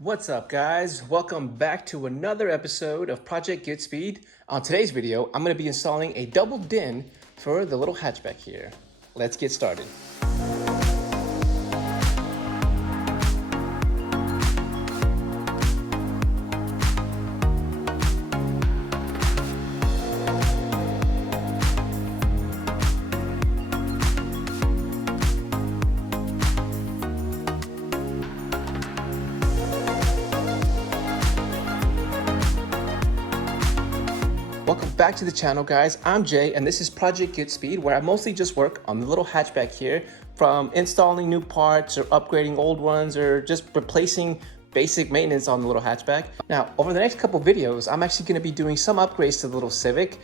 What's up, guys? Welcome back to another episode of Project Git Speed. On today's video, I'm going to be installing a double DIN for the little hatchback here. Let's get started. Welcome back to the channel, guys. I'm Jay and this is Project Git Speed, where I mostly just work on the little hatchback here, from installing new parts or upgrading old ones or just replacing basic maintenance on the little hatchback. Now, over the next couple videos, I'm actually going to be doing some upgrades to the little Civic,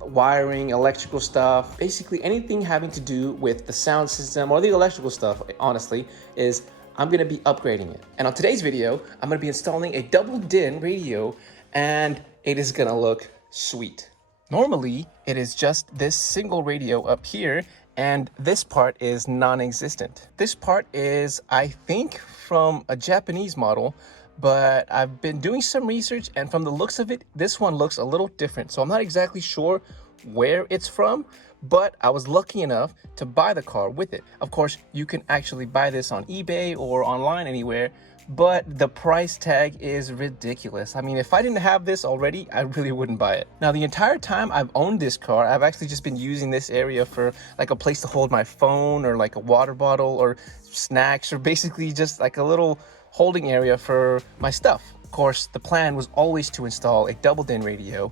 wiring, electrical stuff, basically anything having to do with the sound system or the electrical stuff, honestly, is I'm going to be upgrading it. And on today's video, I'm going to be installing a double DIN radio, and it is going to look sweet. Normally, it is just this single radio up here, and this part is non-existent. This part is, I think, from a Japanese model, but I've been doing some research, and from the looks of it, this one looks a little different. So I'm not exactly sure where it's from, but I was lucky enough to buy the car with it. Of course, you can actually buy this on eBay or online anywhere, but the price tag is ridiculous. I mean, if I didn't have this already, I really wouldn't buy it. Now, the entire time I've owned this car, I've actually just been using this area for like a place to hold my phone or like a water bottle or snacks, or basically just like a little holding area for my stuff. Of course, the plan was always to install a double DIN radio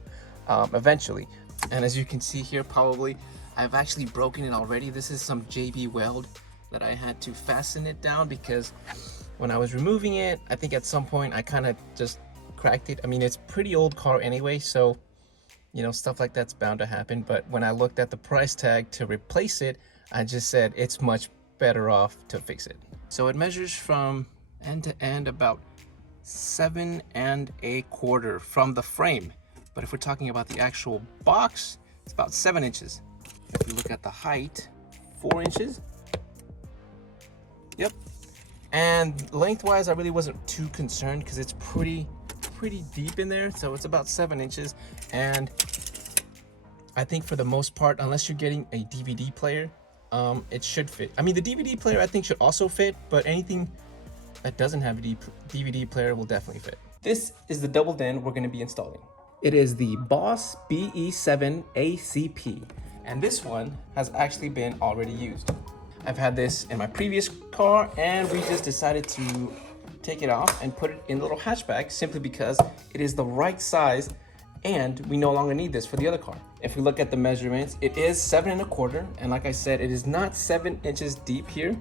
eventually. And as you can see here, probably, I've actually broken it already. This is some JB weld that I had to fasten it down because when I was removing it, I think at some point I kind of just cracked it. I mean, it's a pretty old car anyway, so, you know, stuff like that's bound to happen. But when I looked at the price tag to replace it, I just said it's much better off to fix it. So it measures from end to end about 7 1/4 from the frame. But if we're talking about the actual box, it's about 7 inches. If you look at the height, 4 inches. Yep. And lengthwise, I really wasn't too concerned because it's pretty deep in there. So it's about 7 inches. And I think for the most part, unless you're getting a DVD player, it should fit. I mean, the DVD player I think should also fit, but anything that doesn't have a DVD player will definitely fit. This is the double DIN we're going to be installing. It is the BOSS BE7ACP. And this one has actually been already used. I've had this in my previous car, and we just decided to take it off and put it in the little hatchback simply because it is the right size and we no longer need this for the other car. If we look at the measurements, it is 7 1/4, and like I said, it is not 7 inches deep here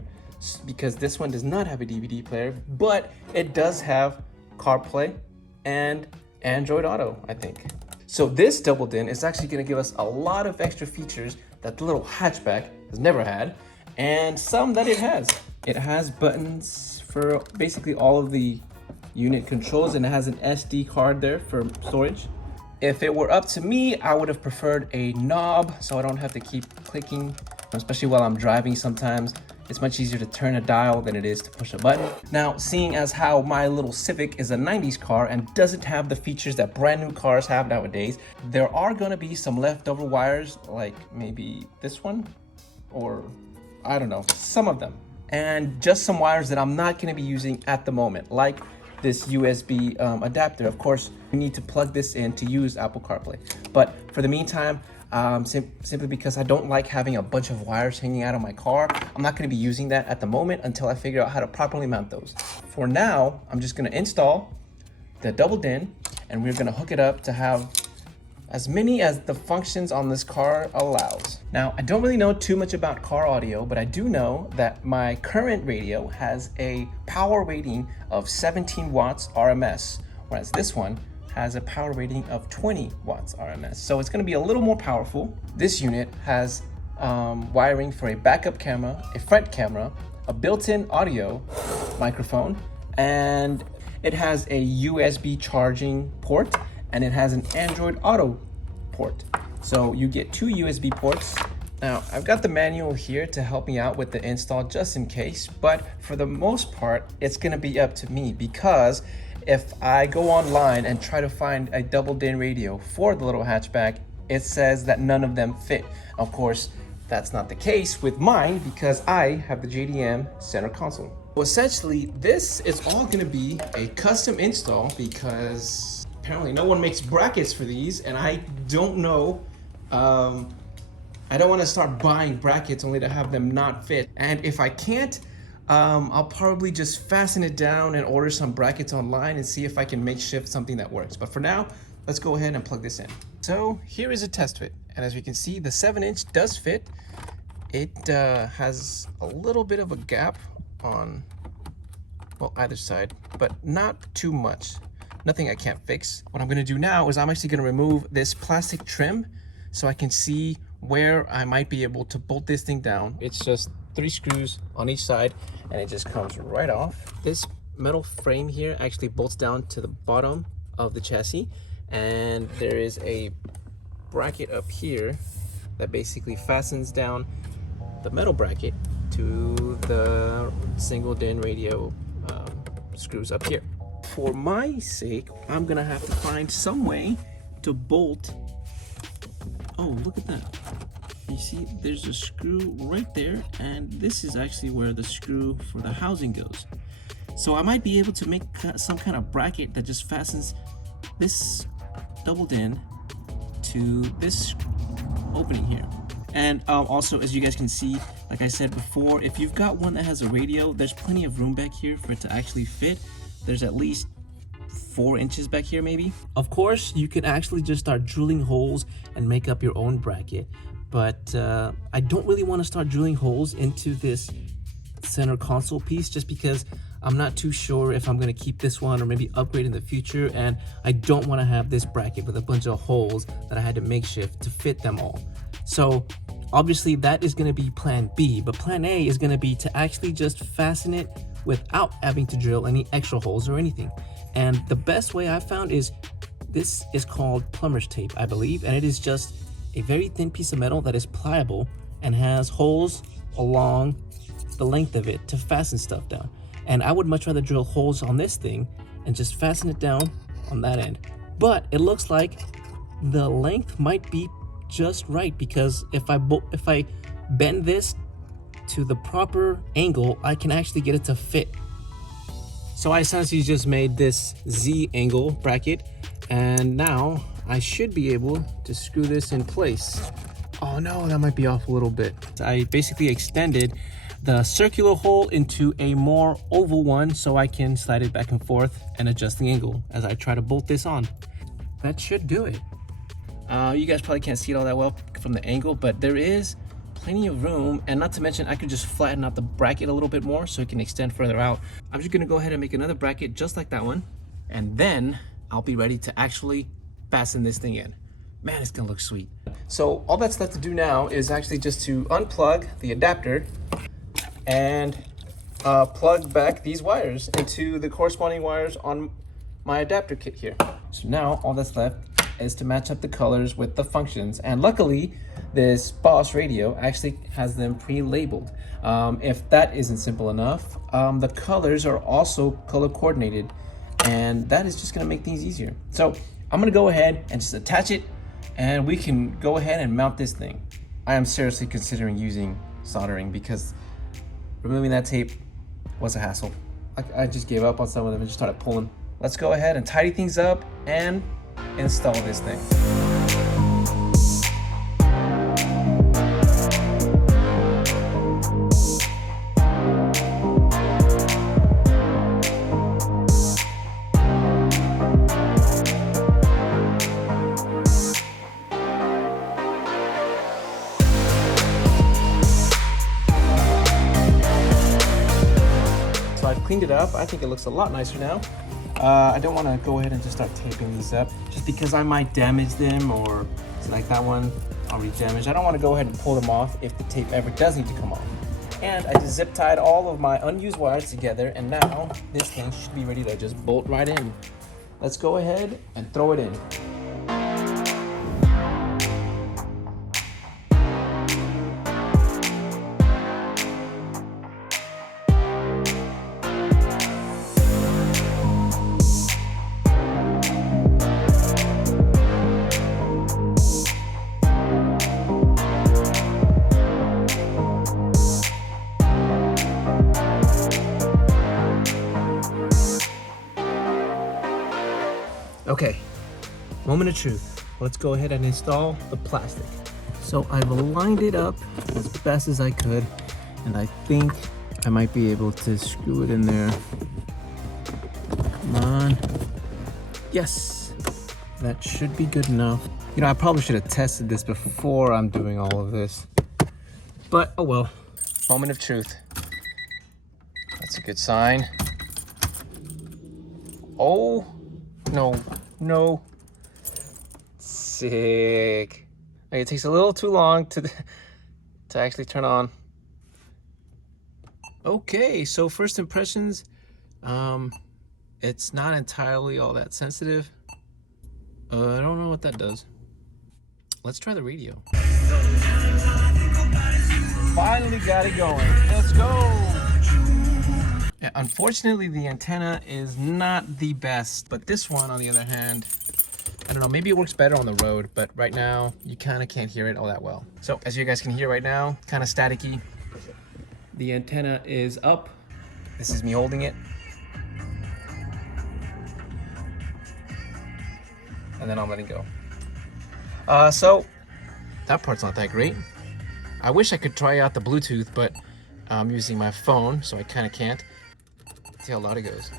because this one does not have a DVD player, but it does have CarPlay and Android Auto, I think. So this double DIN is actually going to give us a lot of extra features that the little hatchback has never had, and some that it has. It has buttons for basically all of the unit controls, and it has an SD card there for storage. If it were up to me, I would have preferred a knob so I don't have to keep clicking, especially while I'm driving sometimes. It's much easier to turn a dial than it is to push a button. Now, seeing as how my little Civic is a 90s car and doesn't have the features that brand new cars have nowadays, there are gonna be some leftover wires, like maybe this one, or I don't know, some of them. And just some wires that I'm not gonna be using at the moment, like this USB adapter. Of course, you need to plug this in to use Apple CarPlay. But for the meantime, simply because I don't like having a bunch of wires hanging out of my car, I'm not going to be using that at the moment until I figure out how to properly mount those. For now, I'm just going to install the double DIN, and we're going to hook it up to have as many as the functions on this car allows. Now, I don't really know too much about car audio, but I do know that my current radio has a power rating of 17 watts RMS, whereas this one has a power rating of 20 watts RMS. So it's gonna be a little more powerful. This unit has wiring for a backup camera, a front camera, a built-in audio microphone, and it has a USB charging port, and it has an Android Auto port. So you get 2 USB ports Now, I've got the manual here to help me out with the install just in case, but for the most part, it's gonna be up to me because if I go online and try to find a double DIN radio for the little hatchback, it says that none of them fit. Of course, that's not the case with mine because I have the JDM center console. Well, essentially, this is all gonna be a custom install because apparently no one makes brackets for these, and I don't know, I don't want to start buying brackets only to have them not fit. And if I can't, I'll probably just fasten it down and order some brackets online and see if I can makeshift something that works. But for now, let's go ahead and plug this in. So here is a test fit. And as we can see, the 7-inch does fit. It has a little bit of a gap on, well, either side, but not too much. Nothing I can't fix. What I'm gonna do now is I'm actually gonna remove this plastic trim so I can see where I might be able to bolt this thing down. It's just 3 screws on each side and it just comes right off. This metal frame here actually bolts down to the bottom of the chassis, and there is a bracket up here that basically fastens down the metal bracket to the single DIN radio screws up here. For my sake, I'm gonna have to find some way to bolt. Oh, look at that. You see, there's a screw right there, and this is actually where the screw for the housing goes. So I might be able to make some kind of bracket that just fastens this double DIN to this opening here. And also, as you guys can see, like I said before, if you've got one that has a radio, there's plenty of room back here for it to actually fit. There's at least 4 inches back here maybe. Of course, you could actually just start drilling holes and make up your own bracket, but I don't really want to start drilling holes into this center console piece just because I'm not too sure if I'm going to keep this one or maybe upgrade in the future, and I don't want to have this bracket with a bunch of holes that I had to makeshift to fit them all. So obviously that is going to be plan B, but plan A is going to be to actually just fasten it without having to drill any extra holes or anything. And the best way I've found is, this is called plumber's tape, I believe, and it is just a very thin piece of metal that is pliable and has holes along the length of it to fasten stuff down. And I would much rather drill holes on this thing and just fasten it down on that end. But it looks like the length might be just right, because if I bend this to the proper angle, I can actually get it to fit. So I essentially just made this Z angle bracket, and now I should be able to screw this in place. Oh no, that might be off a little bit. I basically extended the circular hole into a more oval one so I can slide it back and forth and adjust the angle as I try to bolt this on. That should do it. You guys probably can't see it all that well from the angle, but there is plenty of room, and not to mention I could just flatten out the bracket a little bit more so it can extend further out. I'm just gonna go ahead and make another bracket just like that one, and then I'll be ready to actually fasten this thing in. Man, it's gonna look sweet. So all that's left to do now is actually just to unplug the adapter and plug back these wires into the corresponding wires on my adapter kit here. So now all that's left is to match up the colors with the functions, and luckily this BOSS radio actually has them pre-labeled. If that isn't simple enough, the colors are also color coordinated, and that is just gonna make things easier. So I'm gonna go ahead and just attach it, and we can go ahead and mount this thing. I am seriously considering using soldering because removing that tape was a hassle. I just gave up on some of them and just started pulling. Let's go ahead and tidy things up and install this thing. So I've cleaned it up. I think it looks a lot nicer now. I don't want to go ahead and just start taping these up just because I might damage them, or like that one already damaged. I don't want to go ahead and pull them off if the tape ever does need to come off. And I just zip tied all of my unused wires together, and now this thing should be ready to just bolt right in. Let's go ahead and throw it in. Okay, moment of truth. Let's go ahead and install the plastic. So I've lined it up as best as I could, and I think I might be able to screw it in there. Come on. Yes, that should be good enough. You know, I probably should have tested this before I'm doing all of this, but oh well. Moment of truth. That's a good sign. Oh, no. Sick. Okay, it takes a little too long to actually turn on. Okay, so first impressions, it's not entirely all that sensitive. I don't know what that does. Let's try the radio. Finally got it going. Let's go. Yeah, unfortunately, the antenna is not the best, but this one, on the other hand, I don't know, maybe it works better on the road, but right now, you kind of can't hear it all that well. So, as you guys can hear right now, kind of staticky. The antenna is up. This is me holding it. And then I'm letting go. So, that part's not that great. I wish I could try out the Bluetooth, but I'm using my phone, so I kind of can't. Let's see how loud it goes.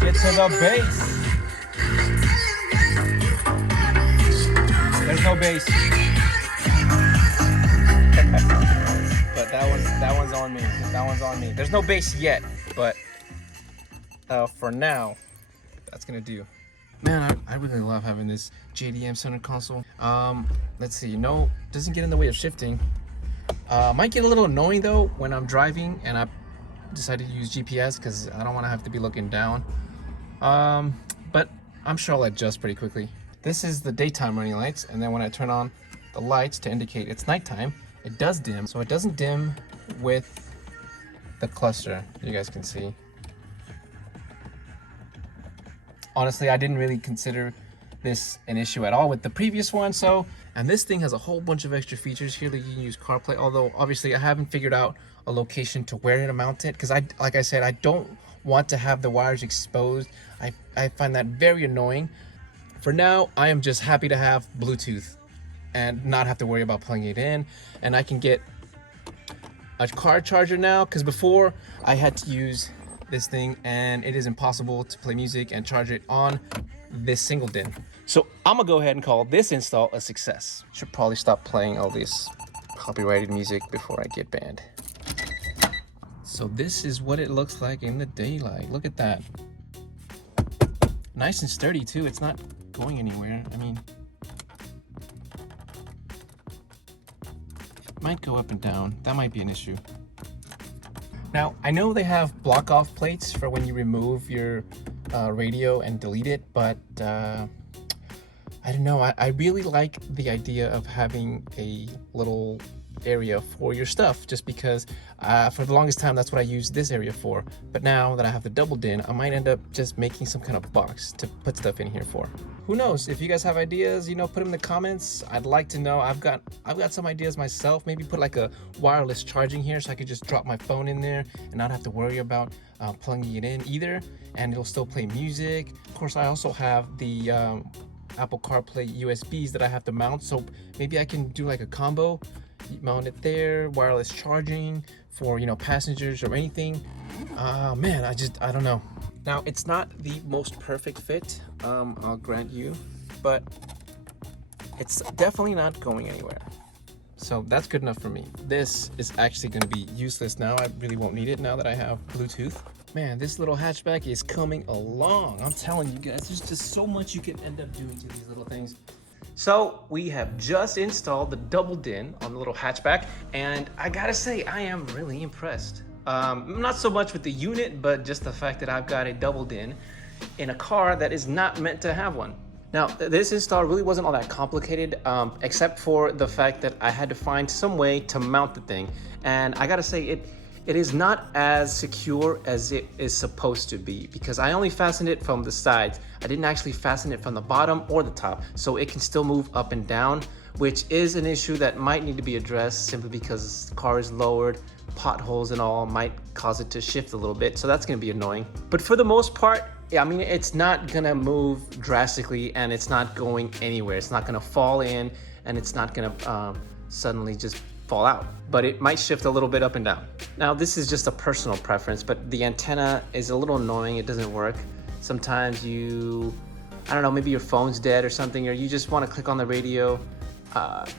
Get to the bass. There's no bass. But that one's on me. That one's on me. There's no bass yet, but for now, that's gonna do. Man, I really love having this JDM center console. Let's see, no, doesn't get in the way of shifting. Might get a little annoying though when I'm driving and I decided to use GPS because I don't want to have to be looking down. But I'm sure I'll adjust pretty quickly. This is the daytime running lights, and then when I turn on the lights to indicate it's nighttime, it does dim. So it doesn't dim with the cluster, you guys can see. Honestly, I didn't really consider this an issue at all with the previous one. And this thing has a whole bunch of extra features here that you can use CarPlay, although obviously I haven't figured out a location to where to mount it, because like I said, I don't want to have the wires exposed. I find that very annoying. For now, I am just happy to have Bluetooth and not have to worry about plugging it in. And I can get a car charger now, because before I had to use this thing and it is impossible to play music and charge it on this single DIN. So I'm gonna go ahead and call this install a success. Should probably stop playing all this copyrighted music before I get banned. So this is what it looks like in the daylight. Look at that. Nice and sturdy too. It's not going anywhere. I mean, it might go up and down. That might be an issue. Now, I know they have block off plates for when you remove your radio and delete it, but I don't know. I really like the idea of having a little area for your stuff, just because for the longest time that's what I used this area for. But now that I have the double DIN, I might end up just making some kind of box to put stuff in here for. Who knows? If you guys have ideas, you know, put them in the comments. I'd like to know. I've got some ideas myself. Maybe put like a wireless charging here so I could just drop my phone in there and not have to worry about plugging it in either, and it'll still play music. Of course, I also have the Apple CarPlay USBs that I have to mount, so maybe I can do like a combo. Mount it there, wireless charging for, you know, passengers or anything. Man, I don't know. Now, it's not the most perfect fit, I'll grant you, but it's definitely not going anywhere. So that's good enough for me. This is actually going to be useless now. I really won't need it now that I have Bluetooth. Man, this little hatchback is coming along. I'm telling you guys, there's just so much you can end up doing to these little things. So we have just installed the double DIN on the little hatchback, and I gotta say, I am really impressed. Not so much with the unit, but just the fact that I've got a double DIN in a car that is not meant to have one. Now, this install really wasn't all that complicated, except for the fact that I had to find some way to mount the thing. And I gotta say, it is not as secure as it is supposed to be because I only fastened it from the sides. I didn't actually fasten it from the bottom or the top, so it can still move up and down, which is an issue that might need to be addressed simply because the car is lowered. Potholes and all might cause it to shift a little bit, so that's going to be annoying. But for the most part, yeah, I mean, it's not going to move drastically and it's not going anywhere. It's not going to fall in and it's not going to suddenly just fall out, but it might shift a little bit up and down. Now, this is just a personal preference, but the antenna is a little annoying. It doesn't work. Sometimes I don't know, maybe your phone's dead or something, or you just want to click on the radio.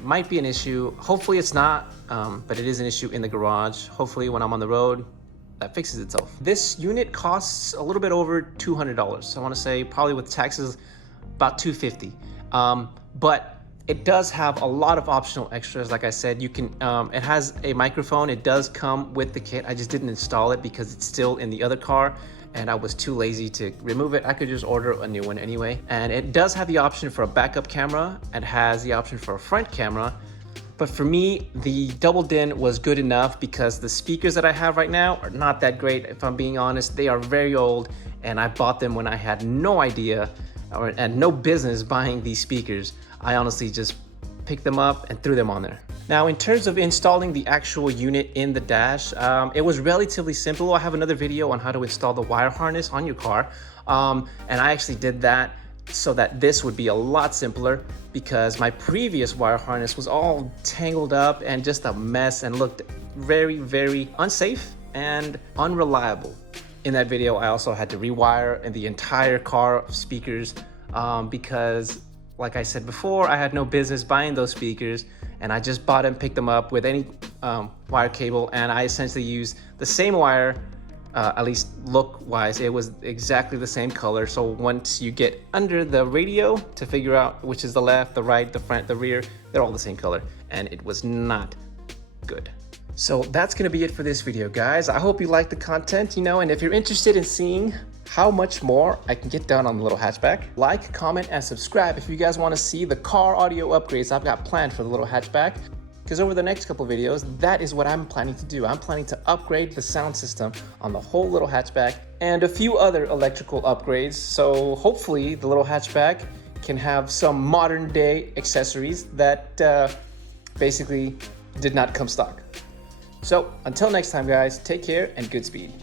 Might be an issue. Hopefully it's not, but it is an issue in the garage. Hopefully when I'm on the road, that fixes itself. This unit costs a little bit over $200. I want to say probably with taxes about $250. But it does have a lot of optional extras. Like I said, you can, it has a microphone. It does come with the kit. I just didn't install it because it's still in the other car and I was too lazy to remove it. I could just order a new one anyway. And it does have the option for a backup camera. It has the option for a front camera. But for me, the double din was good enough because the speakers that I have right now are not that great. If I'm being honest, they are very old and I bought them when I had no idea and no business buying these speakers. I honestly just picked them up and threw them on there. Now, in terms of installing the actual unit in the dash, it was relatively simple. I have another video on how to install the wire harness on your car. And I actually did that so that this would be a lot simpler because my previous wire harness was all tangled up and just a mess and looked very, very unsafe and unreliable. In that video, I also had to rewire the entire car of speakers because, like I said before, I had no business buying those speakers and I just bought them, picked them up with any wire cable, and I essentially used the same wire, at least look-wise. It was exactly the same color. So once you get under the radio to figure out which is the left, the right, the front, the rear, they're all the same color, and it was not good. So that's gonna be it for this video, guys. I hope you liked the content, and if you're interested in seeing how much more I can get done on the little hatchback, like, comment, and subscribe if you guys want to see the car audio upgrades I've got planned for the little hatchback. Because over the next couple videos, that is what I'm planning to do. I'm planning to upgrade the sound system on the whole little hatchback and a few other electrical upgrades. So hopefully the little hatchback can have some modern day accessories that basically did not come stock. So until next time, guys, take care and good speed.